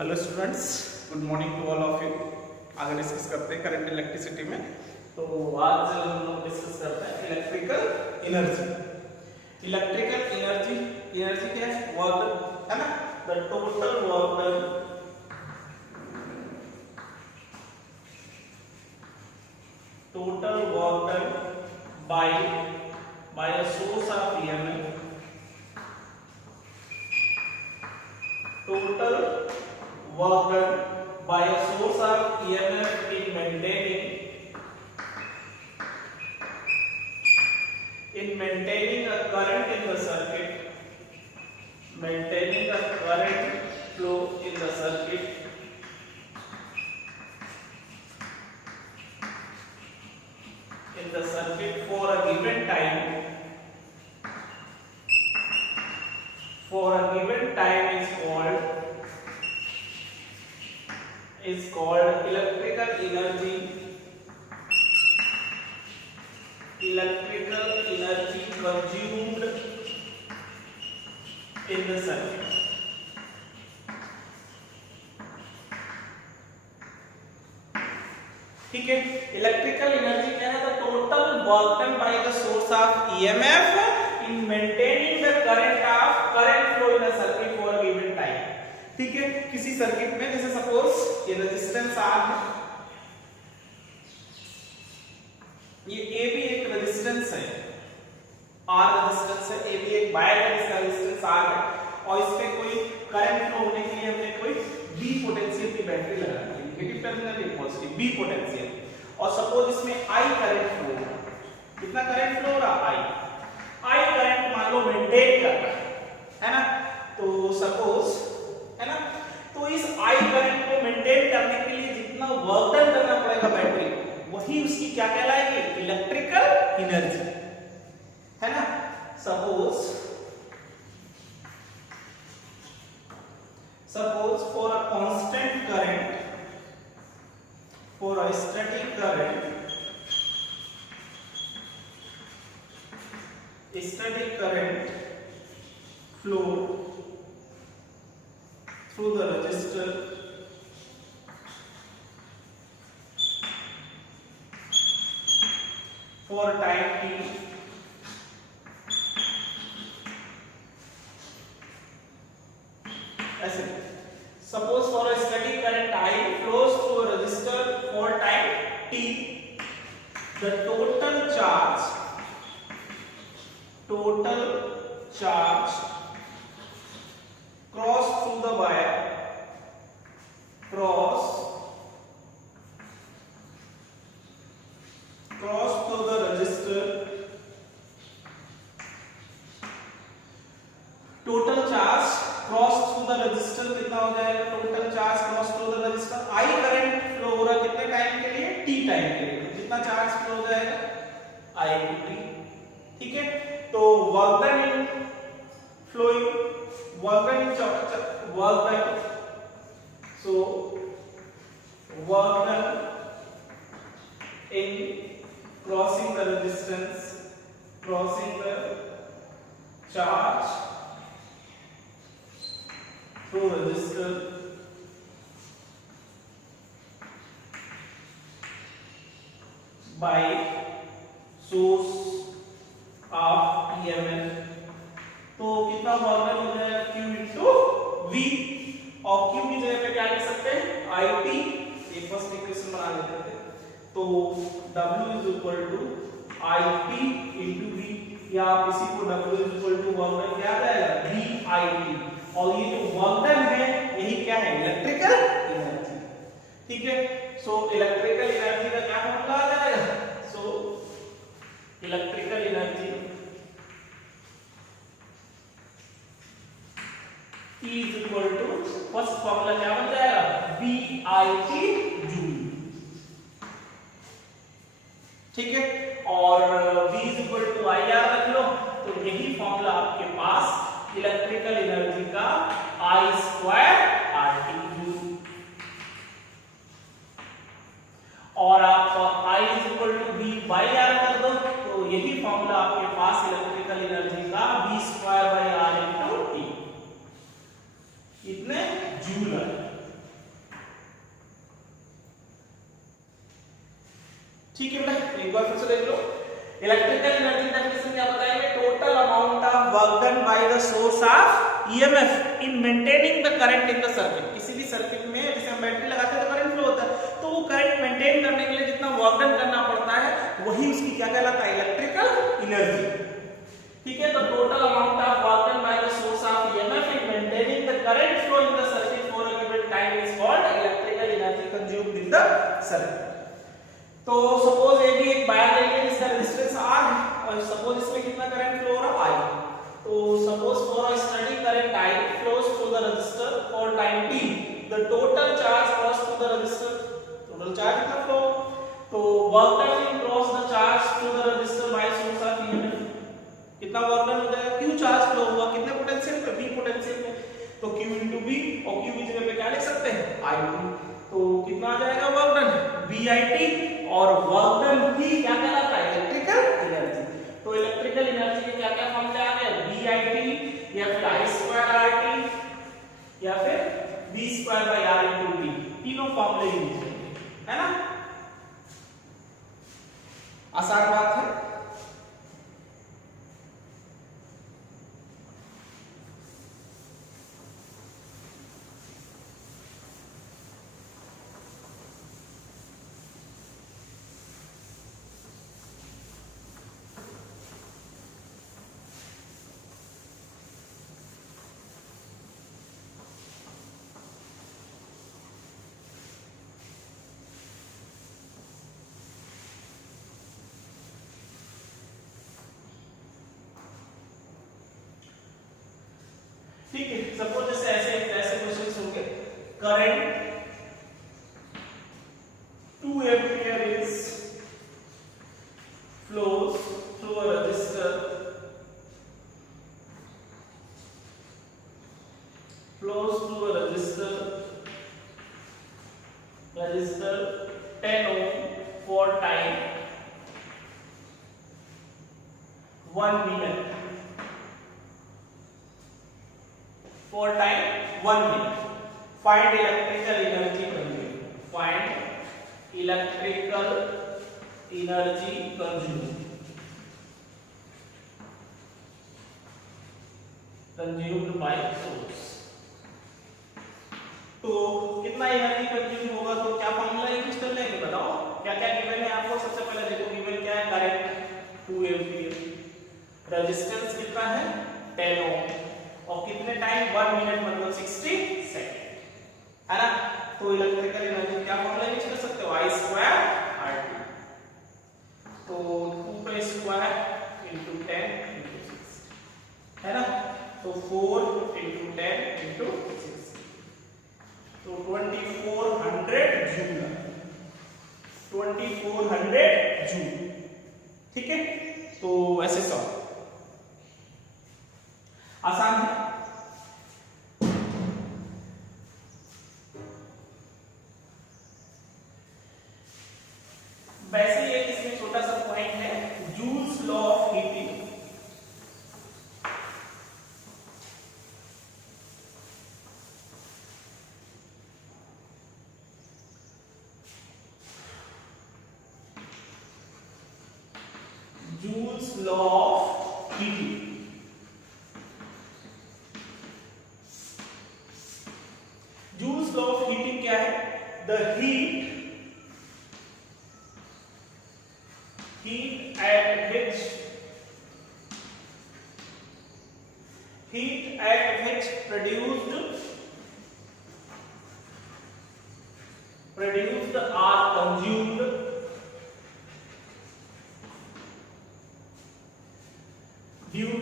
Hello students, good morning to all of you. आगे discuss करते हैं करंट इलेक्ट्रिसिटी में। तो आज हम लोग डिस्कस करते हैं इलेक्ट्रिकल एनर्जी। इलेक्ट्रिकल एनर्जी क्या है? वर्क है ना, the total work done bye a source of EMF, total work done by a source of EMF in maintaining a current in the circuit, maintaining a current flow in the circuit for a given time, is called electrical energy consumed in the circuit. ठीक है, electrical energy क्या है? The total work done by the source of EMF in maintaining the current flow in a circuit for a given time. ठीक है, किसी circuit में जैसे suppose ये रेजिस्टेंस R है, ये A भी एक रेजिस्टेंस है, R रेजिस्टेंस है, A भी एक वायर है, इसका रेजिस्टेंस R है, और इस पे कोई करंट फ्लो होने के लिए हमने कोई B पोटेंशियल की बैटरी लगाई है, नेगेटिव टर्मिनल या पॉजिटिव B पोटेंशियल, और सपोज इसमें I करंट फ्लो, कितना करंट फ्लो हो रहा? I करंट मान लो मेंटेन कर रहा है ना, तो सपोज है ना, तो इस I करंट को मेंटेन करने के लिए जितना वर्क डन करना पड़ेगा बैटरी को, वही उसकी क्या कहलाएगी? इलेक्ट्रिकल एनर्जी, है ना। Suppose for a constant current, for a static current flow through the resistor for time t, ऐसे suppose for a static current I flows through a resistor for time t, the total charge cross through the wire, cross through the resistor, total charge cross through the resistor कितना हो जाएगा? Total charge cross through the resistor, I current flow हो रहा कितने time के लिए? t time के लिए, कितना चार्ज फ्लो हो जाएगा? I × t। ठीक है, तो work done in flowing, work done so work done in crossing the resistance, crossing the charge through resistor by source of EMF, तो कितना वर्क डन हो जाएगा? Q into V, और Q की जगह पे क्या लिख सकते हैं? IT, एक फर्स्ट इक्वेशन बना लेते हैं, तो W is equal to IT into V, या आप इसी को W is equal to work done क्या आ जाएगा? VIT, और ये जो वर्क डन है यही क्या है? Electrical energy. ठीक है, सो इलेक्ट्रिकल एनर्जी का क्या फॉर्मूला आ जाएगा? So electrical energy E is equal to, first formula क्या बन जाएगा? VIT joule. ठीक है, और V is equal to IR रख लो, तो यही फॉर्मूला आपके पास इलेक्ट्रिकल एनर्जी का I² RT जूल, और आप I is equal to V/R कर दो, तो यही फॉर्मूला आपके पास इलेक्ट्रिकल एनर्जी का V² by R into T, इतने जूल है। ठीक है बेटा, एक बार फिर से देख लो। इलेक्ट्रिकल एनर्जी डेफिनेशन क्या बताएंगे? Total amount of work done by the source of EMF in maintaining the current in the circuit. किसी भी सर्किट में जैसे हम बैटरी लगाते हैं तो करंट फ्लो होता है, तो वो करंट मेंटेन करने के लिए जितना वर्क डन करना पड़ता है वही उसकी क्या कहलाता है? Electrical energy. ठीक है, तो total amount of work done by the source of EMF in maintaining the current flow in the circuit for a given time is called electrical energy consumed in the circuit. तो suppose ये भी एक wire ले लिया जिसका resistance R है और suppose इसमें कितना करंट फ्लो हो रहा है? I। तो suppose for a study current I flows through the resistor for time t, the total charge cross through the resistor, total charge कितना फ्लो, तो work done in cross the charge through the resistor by source of EMF, कितना work done हो जाएगा? Q charge flow हुआ कितने potential पे? V potential में, तो Q into V और Q की जगह पे क्या लिख सकते हैं? I। तो कितना आ जाएगा वर्क डन? VIT, और वर्क डन ही क्या कहलाता है? Electrical energy. तो इलेक्ट्रिकल एनर्जी के क्या क्या फॉर्मूले आ गए? VIT या फिर I2RT या फिर V2/R into V, तीनों फॉर्मूले यूज करेंगे, है ना? आसान बात है। ठीक है, सपोज जैसे ऐसे ऐसे क्वेश्चंस होंगे, current 2 ampere is flows through a resistor, flows through a resistor 10 ohm for time 1 minute, for time 1 minute. Find electrical energy consumed. Find electrical energy consumed by source. तो कितना एनर्जी कंज्यूम होगा? तो क्या formula use कर लेंगे? बताओ क्या क्या गिवन है आपको। सबसे पहले देखो गिवन क्या है? करंट 2 एम्पीयर, रेजिस्टेंस कितना है? 10 ओम, और कितने टाइम? 1 मिनट मतलब 60 सेकंड, है ना? तो इलेक्ट्रिकल एनर्जी क्या फॉर्मूला यूज कर सकते हो? I2RT। तो 2 का स्क्वायर into 10 into 6, है ना? तो 4 into 10 into 6, तो 2400 जूल, 2400 जूल। ठीक है, तो ऐसे सॉल्व आसान है। वैसे ये इसमें छोटा सा पॉइंट है, joules law of heating. Joule's law of heating. Joule's law of heating क्या है? The heat at which produced are consumed due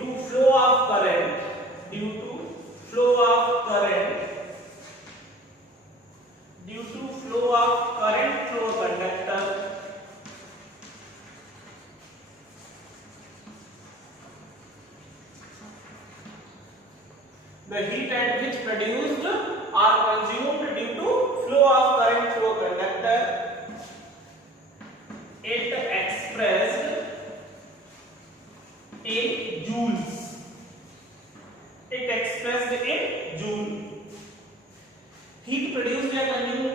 to flow of current through a conductor the heat at which produced are consumed due to flow of current through a conductor. It expressed in joules. It expressed in joule. Heat produced या consumed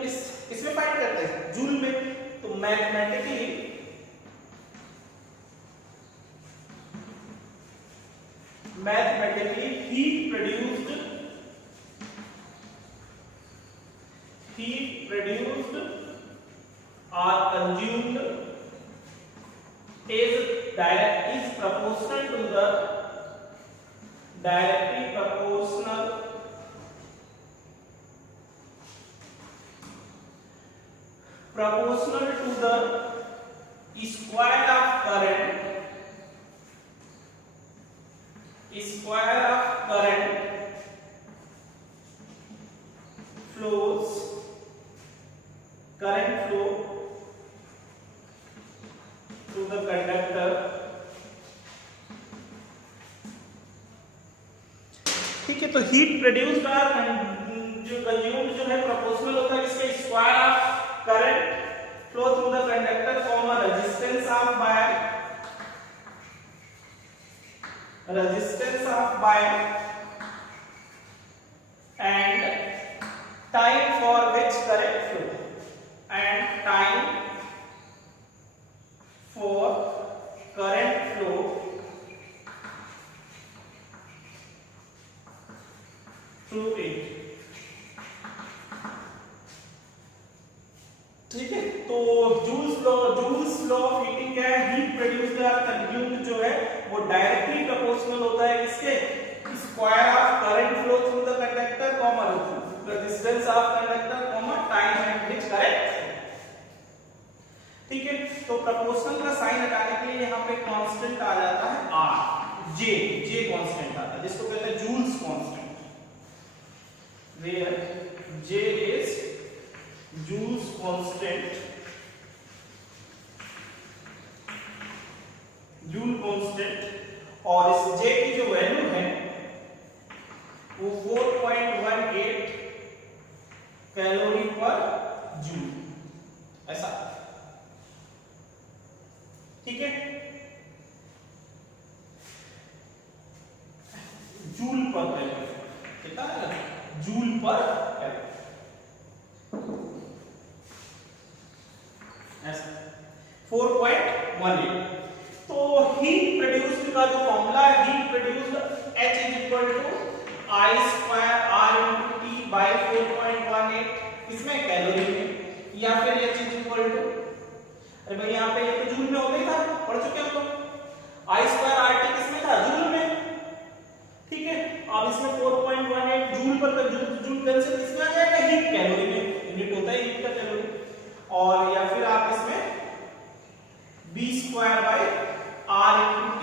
किसमें find करते हैं? Joule में। तो mathematically proportional to the square of current current flow through the conductor. ठीक है, तो heat produced और जो कंज्यूम्ड जो है प्रोपोर्शनल होता है इसके square of current flow through the conductor comma resistance of wire and time for which current flow through it. ठीक है, तो जूल्स लॉ ऑफ हीटिंग क्या है? हीट प्रोड्यूस्ड और कंज्यूम्ड जो है वो डायरेक्टली प्रोपोर्शनल होता है किसके? Square of current flow through the conductor comma resistance of conductor comma time at which current. ठीक है, तो प्रोपोर्शनल का साइन हटाने के लिए यहाँ पे कांस्टेंट आ जाता है R, J कांस्टेंट आता है जिसको कहते हैं Joule's constant, where J is Joule's constant, और इस J की जो वैल्यू है वो 4.18 कैलोरी पर जूल, ऐसा. ठीक है, जूल पर कैलोरी कितना है? जूल पर कैलोरी, ऐसा 4.18. तो हीट प्रोड्यूस्ड का जो फॉर्मूला है, heat produced H is equal to I square R into T by 4.18, इसमें कैलोरी में, या फिर H इज इक्वल टू, अरे भाई यहाँ पे ये तो जूल में हो गया था, पढ़ चुके हम लोग. I स्क्वायर RT किसमें था? जूल में. ठीक है, अब इसमें 4.18 जूल पर जूल कैंसिल, इसमें आ जाएगा हीट कैलोरी में, यूनिट होता है हीट का कैलोरी. और या फिर आप इसमें B square by R into T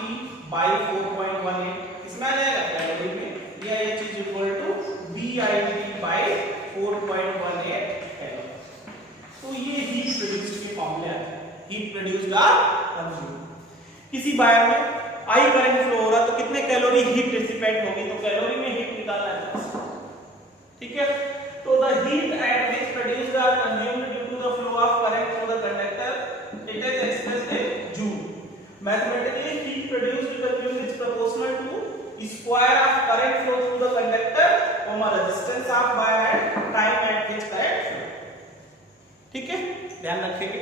by 4.18, इसमें आ जाएगा कैलोरी में, या ये चीज equal to BIT by 4.18 calorie. तो ये हीट प्रोड्यूस्ड के फॉर्मूले हैं, हीट प्रोड्यूस्ड और कंज्यूम्ड. किसी वायर में I करंट फ्लो हो रहा तो कितने कैलोरी हीट डिसिपेट होगी? तो कैलोरी में हीट निकालना है. ठीक है, तो the heat at which produced और consumed due to the flow of current through the conductor it is expressed in joule. Mathematically heat produced consumed is proportional to square of current flow through the conductor comma resistance of wire and time at which current flow. ठीक है, ध्यान रखिएगा.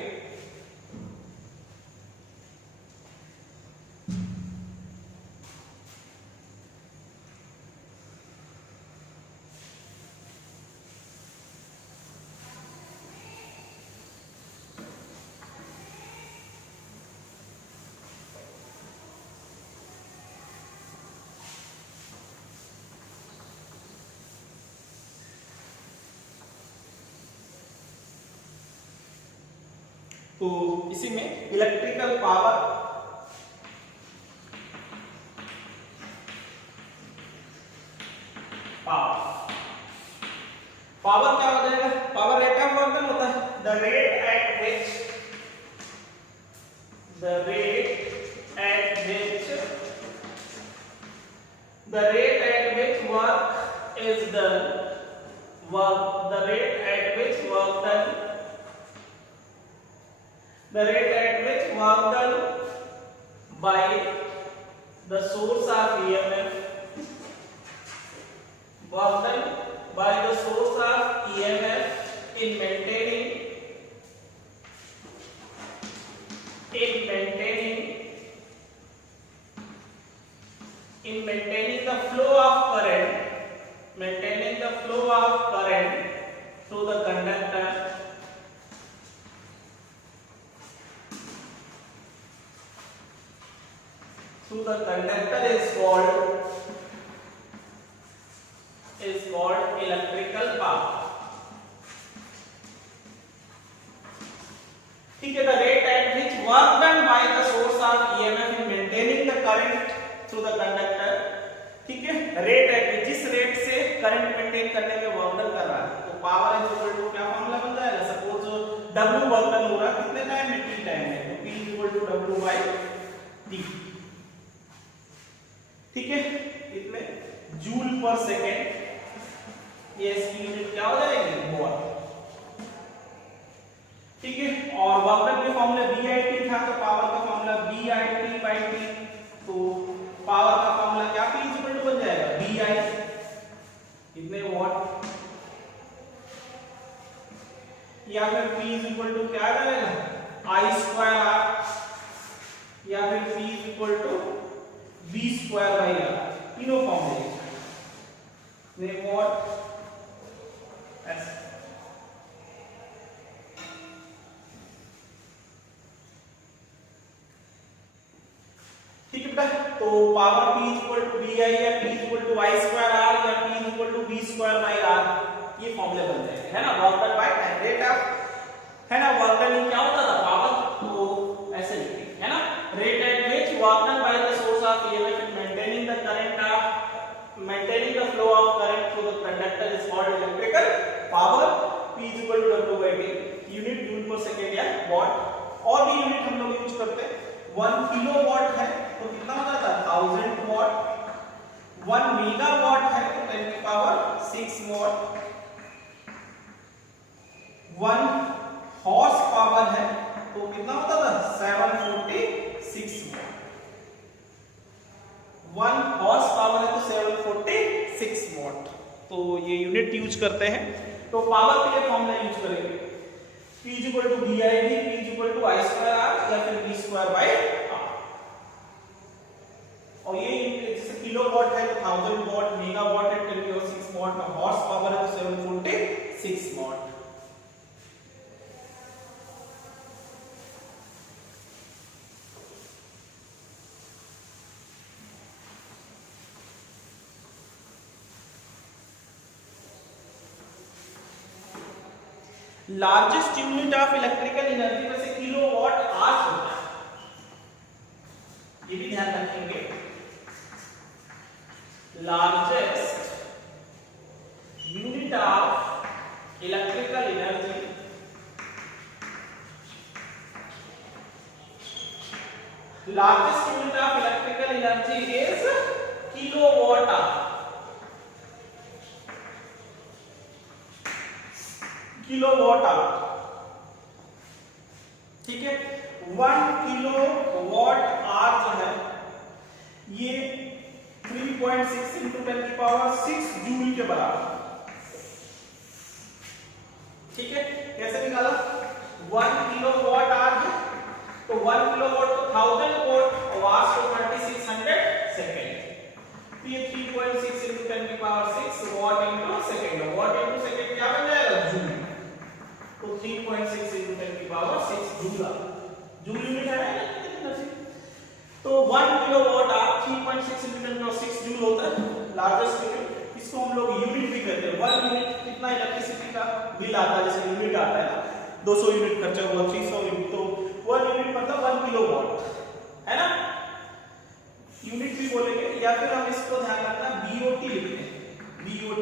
तो इसी में electrical power क्या हो जाएगा? Power rate of work done होता है, the rate at which work is done work the rate at which work done by the source of EMF work done by the source of EMF in maintaining the flow of current through the conductor is called electrical power. ठीक है, the rate at which work done by the source of EMF in maintaining the current through the conductor, ठीक है, rate at जिस rate से current maintain करने में work done कर रहा है, तो पावर इज इक्वल टू क्या फॉर्मूला बन जाएगा, सपोज W वर्क डन हो रहा है कितने टाइम में, t टाइम में, तो P is equal to W by T, ठीक है, इतने जूल पर सेकेंड, ये इसकी यूनिट क्या हो जाएगी, वॉट, ठीक है, और वर्क डन के फॉर्मूला VIT था, तो पावर का फॉर्मूला VIT बाय T, तो पावर का फॉर्मूला क्या P इज इक्वल टू बन जाएगा VI, कितने वॉट, या फिर P इज इक्वल टू क्या आ जाएगा I स्क्वायर R, या फिर P is equal to V square by R, तीनों फॉर्मूले ने वॉट ऐसे, ठीक है बेटा, तो power P is equal to VI या P is equal to I square R या P is equal to V square by R, ये फॉर्मूले बन जाएंगे, है ना, work done by time, rate of, है ना, वर्क डन क्या होता था पावर, तो ऐसे लिखते हैं, है ना, rate at which work done by the source of EMF in maintaining the current of maintaining the flow of current through the conductor is called electrical power, P is equal to W by T, unit joule पर second या what, और भी unit हम लोग use करते हैं, 1 kilowatt है तो कितना हो जाता है 1000 वॉट, 1 मेगावाट है तो 10 की पावर 6 वॉट, 1 हॉर्स पावर है तो कितना होता था 746 वॉट, 1 हॉर्स पावर है तो 746 वॉट, तो ये यूनिट यूज करते हैं, तो पावर के लिए फॉर्मूला यूज करेंगे P is equal to VIV, P is equal to I square R या फिर V स्क्वायर बाय R, और ये जैसे किलोवाट है तो 1000 वॉट, मेगावाट है 10 की पावर 6 वॉट, हॉर्स पावर है तो 746 what. Largest unit of electrical energy में से किलोवाट आवर्स होता है, ये भी ध्यान रखेंगे, largest unit of electrical energy largest unit of electrical energy is kilowatt hour, kilowatt hour, ठीक है, 1 किलोवाट आवर जो है ये 3.6 into 10 की पावर 6 जूल के बराबर, ठीक है, कैसे निकाला, 1 किलोवाट आवर है तो 1 किलोवाट तो 1000 वॉट और आवर्स तो 3600 सेकंड, तो ये 3.6 into 10 की power 6 what into second, what into second क्या बन जाएगा जूल, तो 3.6 into 10 की पावर 6 जूल, जूल यूनिट है ना, तो 1 किलोवाट आवर 3.6 into 10 की पावर 6 जूल होता है लार्जेस्ट यूनिट, इसको हम लोग यूनिट भी कहते हैं, 1 यूनिट कितना इलेक्ट्रिसिटी का बिल आता है, जैसे यूनिट आता है ना 200 यूनिट खर्चा हुआ 300 यूनिट, तो 1 यूनिट मतलब 1 किलोवाट, है ना, यूनिट भी बोलेंगे, या फिर हम इसको ध्यान रखना BOT लिखते हैं, BOT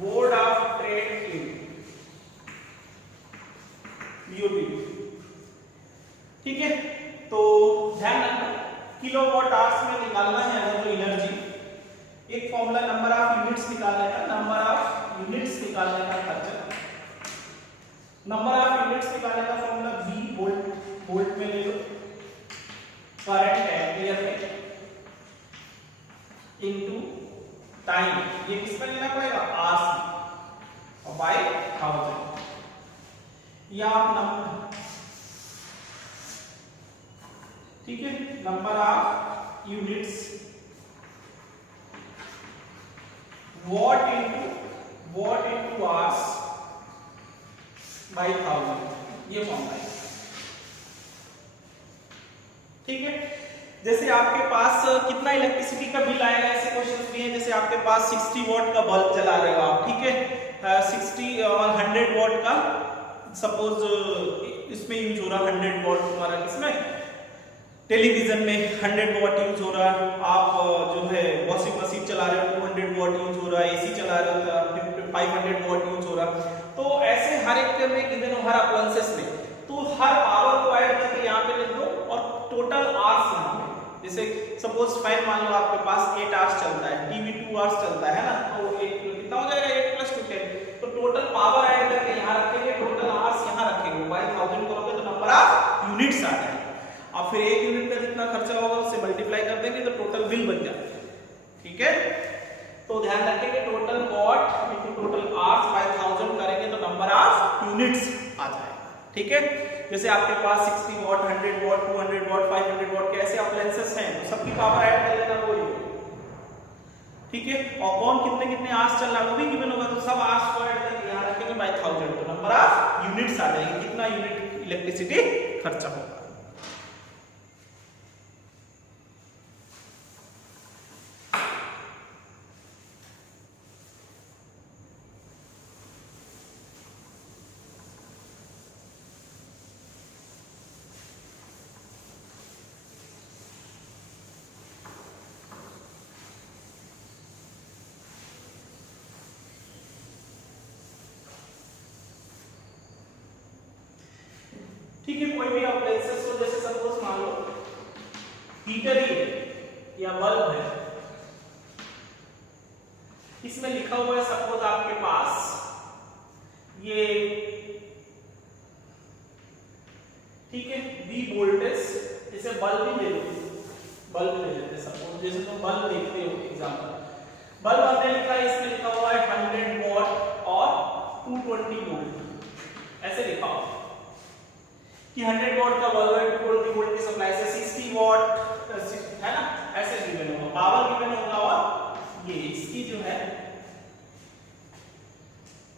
board of trade unit, BOT, ठीक है, तो ध्यान रखना किलोवाट आवर्स में निकालना है अगर जो एनर्जी, एक फॉर्मूला नंबर ऑफ यूनिट्स निकालने का, नंबर ऑफ यूनिट्स निकालने का खर्चा, नंबर ऑफ यूनिट्स निकालने का फॉर्मूला V वोल्ट में ले लो, करंट एम्पियर में इनटू टाइम, ये किसमें लेना पड़ेगा आवर्स और बाय 1000, या आप नंबर, ठीक है, number of units what into hours bye 1000, ये फॉर्मूला है, ठीक है, जैसे आपके पास कितना इलेक्ट्रिसिटी का बिल आएगा, ऐसे क्वेश्चंस भी हैं, जैसे आपके पास 60 वॉट का बल्ब जला रहे हो आप, ठीक है, 60 और 100 वॉट का सपोज इसमें यूज हो रहा 100 वॉट तुम्हारा, किसमें टेलीविजन में 100 वॉट यूज हो रहा है, आप जो है वॉशिंग मशीन चला रहे हो 200 वॉट यूज हो रहा है, एसी चला रहे हो 500 वॉट यूज हो रहा है। तो ऐसे हर एक में गिवन हर अप्लायंसेस में, तो हर पावर को ऐड करके यहाँ पे लिख दो और टोटल आवर्स यहाँ पे, जैसे सपोज फैन मान लो आपके पास 8 आवर्स चलता है, टीवी 2 आवर्स चलता है ना, तो कितना हो जाएगा 8 + 2 10, तो टोटल पावर ऐड करके यहाँ रखेंगे, टोटल आवर्स यहाँ रखेंगे, बाय 1000 करोगे तो नंबर ऑफ यूनिट्स आ जाएगा। अब फिर एक यूनिट का जितना खर्चा होगा उससे मल्टीप्लाई कर देंगे तो टोटल बिल बन जाता है। ठीक है, तो ध्यान रखेंगे total what into total hours bye 1000 करेंगे तो नंबर ऑफ यूनिट्स आ जाएगा। ठीक है, जैसे आपके पास 60 वॉट 100 वॉट 200 वॉट 500 वॉट के ऐसे अप्लायंसेस हैं, तो सबकी पावर ऐड कर लेना वही। ठीक है, और कौन कितने कितने आवर्स चल रहा है वो भी गिवन होगा, तो सब आवर्स को ऐड करके यहां रखेंगे बाय 1000 तो नंबर ऑफ यूनिट्स आ जाएगी, कितना यूनिट इलेक्ट्रिसिटी खर्चा होगा। ठीक है, कोई भी अप्लायंसेस हो, जैसे सपोज मान लो हीटर ही है या बल्ब है, इसमें लिखा हुआ है सपोज आपके पास ये, ठीक है, V वोल्टेज, जैसे बल्ब ही ले लो, बल्ब ले लेते सपोज, जैसे तुम बल्ब देखते हो एग्जांपल, बल्ब आपने लिखा है, इसमें लिखा हुआ है 100 वॉट और 220 वोल्ट, ऐसे लिखा हुआ कि 100 वॉट का बल्ब है, 220 वोल्ट की सप्लाई से 60 वॉट है ना, ऐसे गिवन होगा, पावर गिवन होगा, और ये इसकी जो है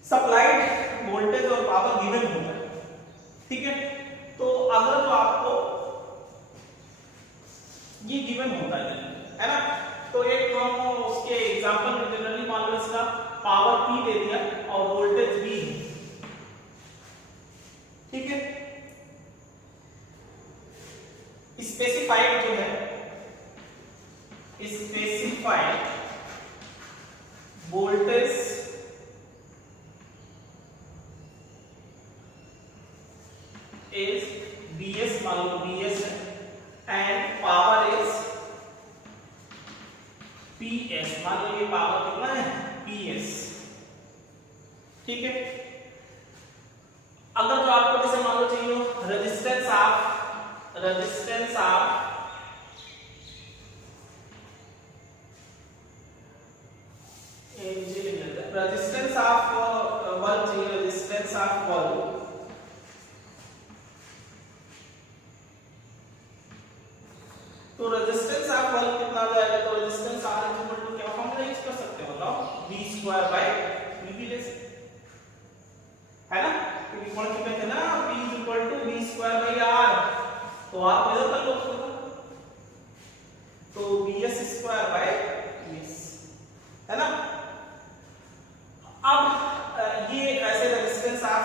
सप्लाइड वोल्टेज और पावर गिवन होगा। ठीक है, तो अगर जो आपको ये गिवन होता है ना, तो एक हम उसके एग्जांपल में जनरली मान लो इसका पावर P दे दिया और वोल्टेज V, ठीक है, स्पेसिफाइड जो है, स्पेसिफाइड वोल्टेज इज Vs, मान लो Vs है, एंड पावर इज Ps, मान लो ये पावर कितना है Ps। ठीक है, अगर जो आपको जैसे मान लो चाहिए resistance of resistance of bulb चाहिए, रेजिस्टेंस ऑफ बल्ब, तो रेजिस्टेंस ऑफ बल्ब कितना आ जाएगा, तो रेजिस्टेंस R इक्वल टू क्या फॉर्मूला यूज कर सकते हो बताओ, V² ले है ना, क्योंकि कौन सी में थे ना V V²R, तो आप इधर कर लो उसको, तो Vs²Vs है ना। अब ये ऐसे रेजिस्टेंस आप,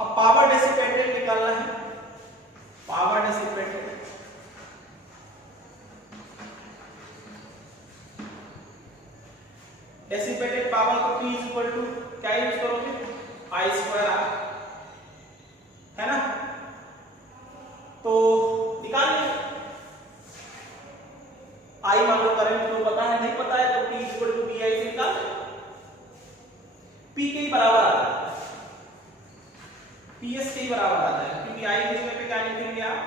अब पावर डिसिपेटेड निकालना है, पावर डिसिपेटेड डिसिपेटेड पावर को P इक्वल टू क्या यूज करोगे, I²R है ना, तो निकाल लिया, I मान लो करंट फ्लो पता है, नहीं पता है तो P इक्वल टू VI से निकाल, P के ही बराबर आता है, PS के ही बराबर आता है, क्योंकि I के जगह पे क्या लिखेंगे आप,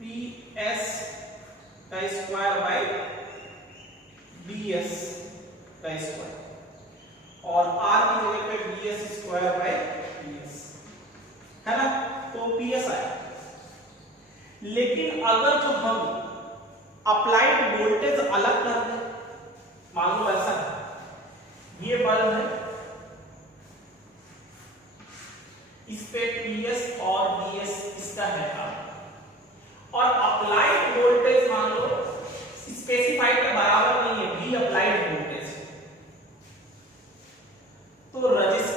PS का स्क्वायर बाय BS का स्क्वायर, और R की जगह पे BS स्क्वायर बाय BS है ना, तो PS आया। लेकिन अगर जो हम अप्लाइड वोल्टेज अलग कर दें, मान लो ऐसा है, ये बल्ब है, इस पे PS और BS इसका है और अप्लाइड वोल्टेज मान लो स्पेसिफाइड के बराबर नहीं है, V अप्लाइड वोल्टेज, तो रजिस्टेंस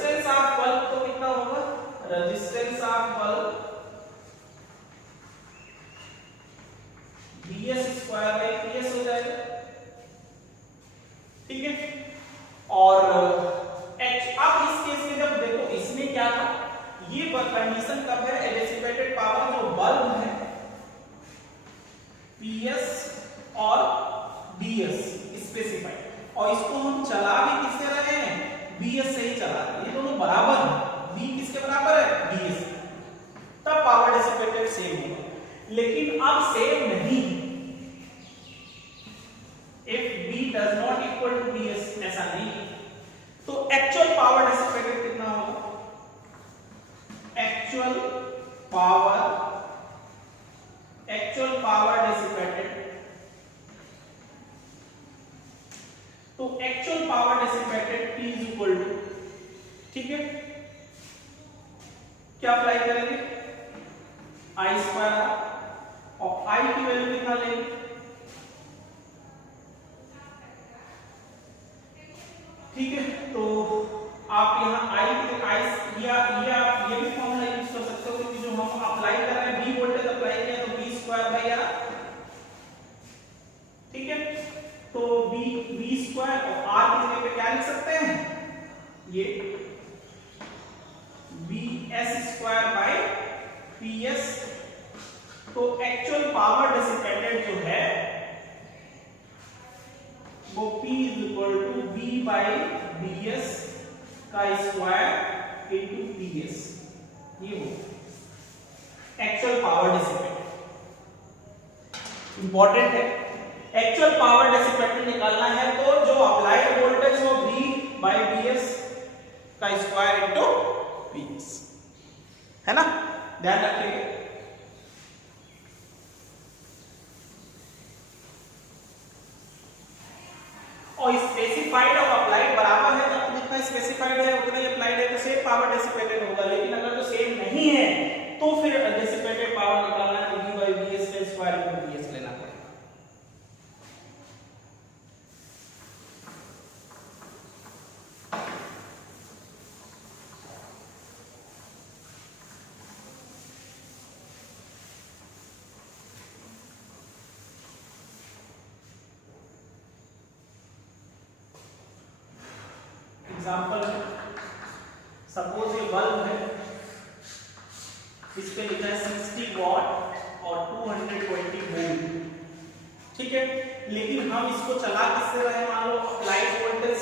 Vs स्पेसिफाइड, और इसको हम चला भी किससे रहे हैं, Vs से ही चला रहे हैं, ये दोनों बराबर है, V किसके बराबर है, Vs, तब पावर डिसिपेटेड सेम होगा। लेकिन अब सेम नहीं, if V does not equal to Vs, ऐसा नहीं, तो एक्चुअल पावर डिसिपेटेड कितना होगा, एक्चुअल पावर डिसिपेटेड, तो actual power dissipated P is equal to, ठीक है, क्या अप्लाई करेंगे, I स्क्वायर, और I की वैल्यू कितना लेंगे, ठीक है, तो आप यहाँ ये भी फॉर्मूला यूज कर सकते हो, क्योंकि जो हम अप्लाई कर रहे हैं V वोल्टेज अप्लाई किया तो V स्क्वायर बाई R, ठीक है, तो V स्क्वायर और R की जगह पे क्या लिख सकते हैं, ये Vs स्क्वायर बाई Ps, तो एक्चुअल पावर डिसिपेटेड जो है वो P is equal to V by Bs का स्क्वायर इनटू Ps, ये हो एक्चुअल पावर डिसिपेटेड। इंपॉर्टेंट है, एक्चुअल पावर डिसिपेटेड निकालना है तो जो अप्लाइड वोल्टेज हो V बाई Bs का स्क्वायर इनटू Ps, है ना, ध्यान रखिएगा। और स्पेसिफाइड और अप्लाइड बराबर है, तो जितना स्पेसिफाइड है उतना ही अप्लाइड है, तो सेम पावर डिसिपेटेड होगा। लेकिन अगर जो सेम नहीं है तो फिर डिसिपेटेड पावर निकालना है तो V बाई Bs का स्क्वायर इनटू Ps लेना पड़ेगा। एग्जाम्पल, सपोज ये बल्ब है, इस पे लिखा है 60 वॉट और 220 वोल्ट, ठीक है, लेकिन हम इसको चला किससे रहे, मान लो अप्लाइड वोल्टेज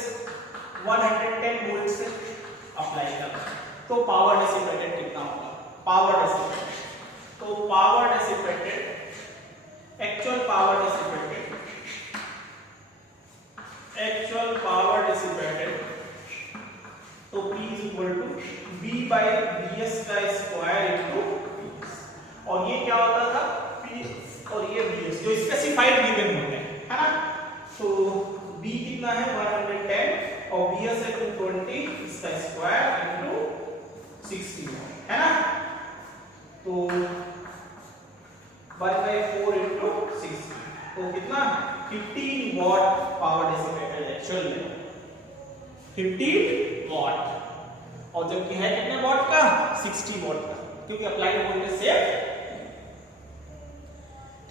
110 वोल्ट से अप्लाई कर रहे हैं, तो पावर डिसिपेटेड कितना होगा, पावर डिसिपेटेड, तो power dissipated, actual power dissipated तो P is equal to V by Bs का स्क्वायर इनटू Ps, और ये क्या होता था P और ये Bs जो स्पेसिफाइड गिवन होते हैं, है ना, तो B कितना है 110 और Bs है 220, इसका स्क्वायर इनटू 60, है ना, तो 1/4 इनटू 60, तो कितना 15 वॉट पावर डिसिपेटेड एक्चुअल में, 15 वॉट, और जबकि है कितने वॉट का, 60 वॉट का, क्योंकि अप्लाइड वोल्टेज से,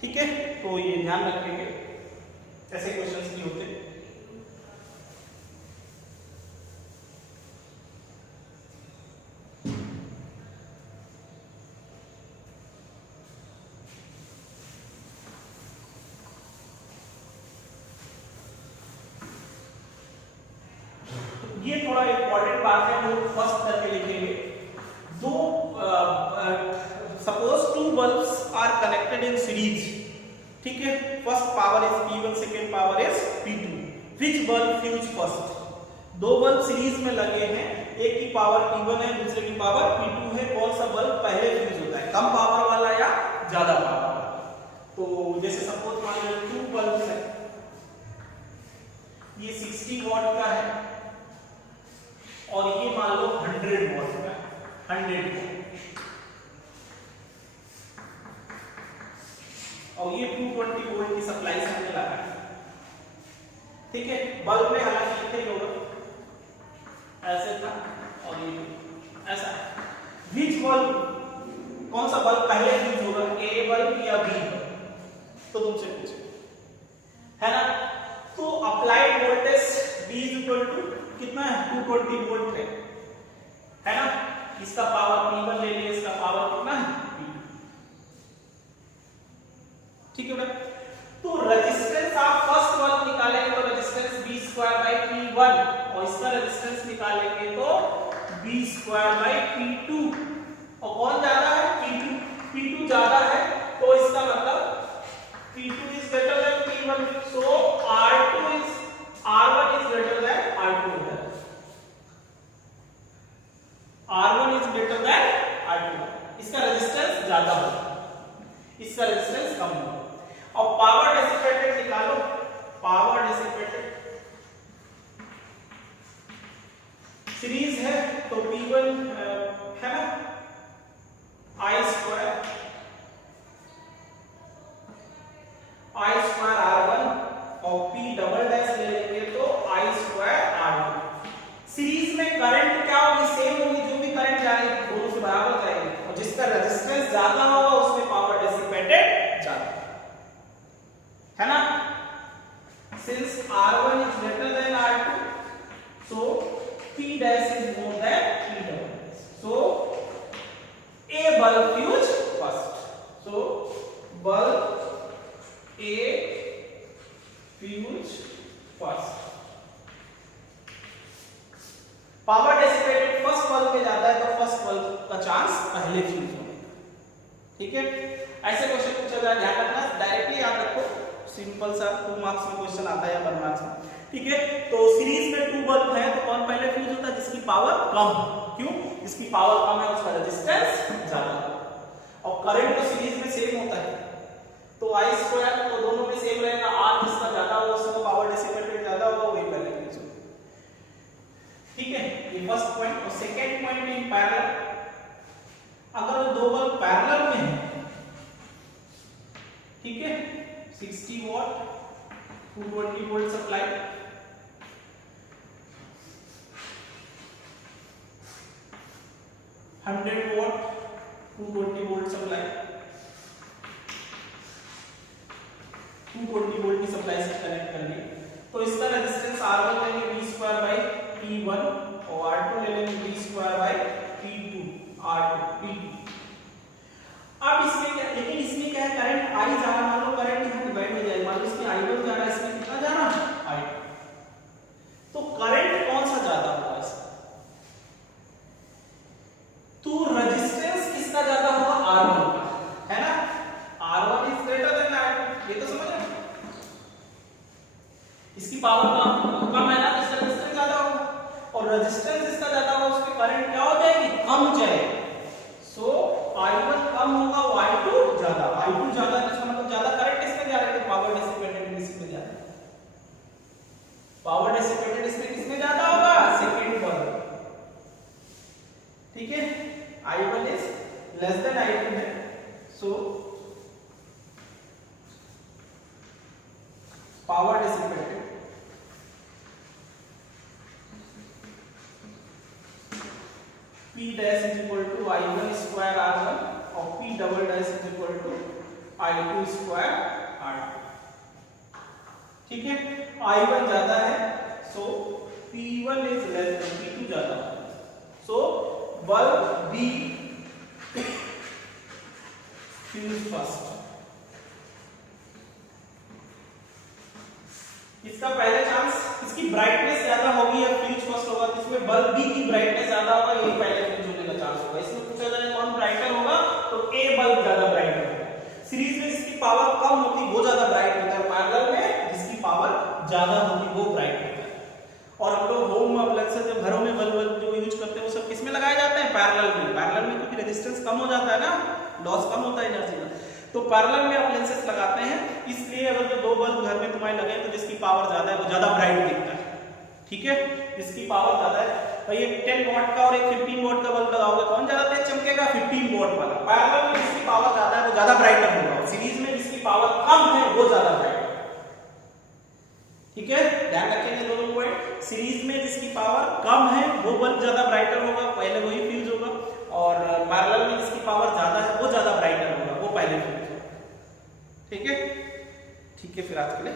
ठीक है, तो ये ध्यान रखेंगे, ऐसे क्वेश्चंस नहीं होते। ये थोड़ा इंपॉर्टेंट बात है, जो फर्स्ट करके लिखेंगे, दो suppose two bulbs are connected in series, ठीक है, first power is P1, second power is P2, which bulb fuse first, दो बल्ब सीरीज में लगे हैं, एक की पावर P1 है, दूसरे की पावर P2 है, कौन सा बल्ब पहले फ्यूज होता है, कम पावर वाला या ज्यादा पावर वाला, तो जैसे सपोज मान लो 2 बल्ब है, ये 60 वॉट का है और ये मान लो 100 वॉट का है, 100 वॉट, और ये 220 वोल्ट की सप्लाई से हमें लगा है, ठीक है, बल्ब में हालांकि लिखे ही होगा, ऐसे था और ये ऐसा है, व्हिच बल्ब, कौन सा बल्ब पहले यूज होगा, ए बल्ब या बी बल्ब, तो तुमसे पूछे, है ना, तो applied voltage V is equal to कितना है, 220 वोल्ट है ना, इसका पावर P1 ले लिए, इसका पावर कितना है P2, ठीक है बेटा, तो रेजिस्टेंस आप फर्स्ट वाला निकाल इसका रेजिस्टेंस निकालेंगे तो b²/P2, और कौन ज्यादा है? P2 ज्यादा है, तो इसका मतलब P2 is greater than P1, so R1 is greater than R2 है। R1 is greater than R2, इसका रेजिस्टेंस ज्यादा होगा, इसका रेजिस्टेंस कम होगा। और पावर डिसिपेटेड निकालो, पावर डिसिपेटेड सीरीज है तो P1 है ना I² R1 और P डबल डैश ले लेंगे तो I² R2। सीरीज में करंट क्या होगी? सेम होगी, जो भी करंट जाएगी दोनों से बराबर जाएगी, और जिसका रेजिस्टेंस ज्यादा होगा उसमें पावर डिसिपेटेड ज्यादा है ना। Since R1 is greater than R2, so P dash is more than P double dash, so A bulb fuse first, so bulb A fuse first। Power dissipated first bulb में जाता है तो first bulb का chance पहले fuse होने का, ठीक है। ऐसे क्वेश्चन पूछा जाए, ध्यान रखना, डायरेक्टली याद रखो, सिंपल सा 2 मार्क्स में क्वेश्चन आता है या 1 मार्क्स में, ठीक है। तो सीरीज में 2 बल्ब है तो कौन पहले फ्यूज होता है? जिसकी पावर कम है, क्यों? जिसकी पावर कम है उसका रेजिस्टेंस ज्यादा है, और करंट तो सीरीज में सेम होता है, तो I² तो दोनों में सेम रहेगा, R जिसका ज्यादा होगा उसका पावर डिसिपेटेड ज्यादा होगा, वही पहले फ्यूज होगा, ठीक है। ये फर्स्ट पॉइंट। और सेकंड पॉइंट इन पैरेलल, अगर दो बल्ब पैरेलल में है, ठीक है, 60 what 220 volt supply, what 220 volt supply, 220 volt की सप्लाई से कनेक्ट कर ली, तो इसका रेजिस्टेंस R1 लेंगे V²/P1 और R2 ले लेंगे V²/P2 R2 अब इसमें क्या, लेकिन इसमें क्या है, करंट I जा रहा, मान लो करंट यहाँ डिवाइड हो जाएगा, मान लो इसमें I1 जा रहा है, इसमें कितना जा रहा है I2, तो करंट कौन सा ज्यादा होगा इसमें? तो रेजिस्टेंस किसका ज्यादा होगा? R1 का, है ना। R1 is greater than R2, ये तो समझ रहे हो। इसकी पावर कम है ना, इसका रेजिस्टेंस ज्यादा होगा, और रेजिस्टेंस इसका ज्यादा होगा उसकी करंट क्या हो जाएगी? कम हो जाएगी। सो I1 कम होगा, I2 ज्यादा, I2 ज्यादा है, इसका मतलब ज्यादा करंट इसमें जा रहा है, तो पावर डिसिपेटेड इसमें ज्यादा है। पावर डिसिपेटेड इसमें किसमें ज्यादा होगा? सेकंड बल्ब, ठीक है। I1 is less than I2 है, so power dissipated P dash is equal to I1² R1 और P double dash is equal to I2² R2, ठीक है। I1 ज्यादा है, so P1 is less than P2 ज्यादा है, so bulb B fuse first। इसका पहले चांस, इसकी ब्राइटनेस ज्यादा होगी या फ्यूज फर्स्ट होगा, तो इसमें बल्ब बी की ब्राइटनेस ज्यादा होगा, ये पहले फ्यूज होने का चांस होगा। इसमें पूछा जाए कौन ब्राइटर होगा, तो ए बल्ब ज्यादा ब्राइट होगा। सीरीज में जिसकी पावर कम होती वो ज्यादा ब्राइट होता है, पैरेलल में जिसकी पावर ज्यादा होती वो ब्राइट होता है। और हम लोग होम अप्लायंसेस जब घरों में बल्ब जो यूज करते हैं वो सब किसमें लगाए जाते हैं? पैरेलल में। पैरेलल में क्योंकि रेजिस्टेंस कम हो जाता है ना, लॉस कम होता है एनर्जी का, तो पैरेलल में अप्लायंसेस लगाते हैं। इसलिए अगर जो 2 बल्ब घर में तुम्हारे लगे तो जिसकी पावर ज्यादा है वो ज्यादा ब्राइट दिखता है, ठीक है। जिसकी पावर ज्यादा है, भाई एक 10 वॉट का और एक 15 वॉट का बल्ब लगाओगे, कौन ज्यादा तेज चमकेगा? 15 वॉट वाला। पैरेलल में जिसकी पावर ज्यादा है वो ज्यादा ब्राइटर होगा, सीरीज में जिसकी पावर कम है वो ज्यादा ब्राइट होगा, ठीक है। ध्यान रखेंगे दोनों पॉइंट। सीरीज में जिसकी पावर कम है वो बल्ब ज्यादा ब्राइटर होगा, पहले वही फ्यूज होगा, और पैरेलल में जिसकी पावर ज्यादा है वो ज्यादा ब्राइटर होगा, वो पहले फ्यूज होगा, ठीक है। ठीक है, फिर आज के लिए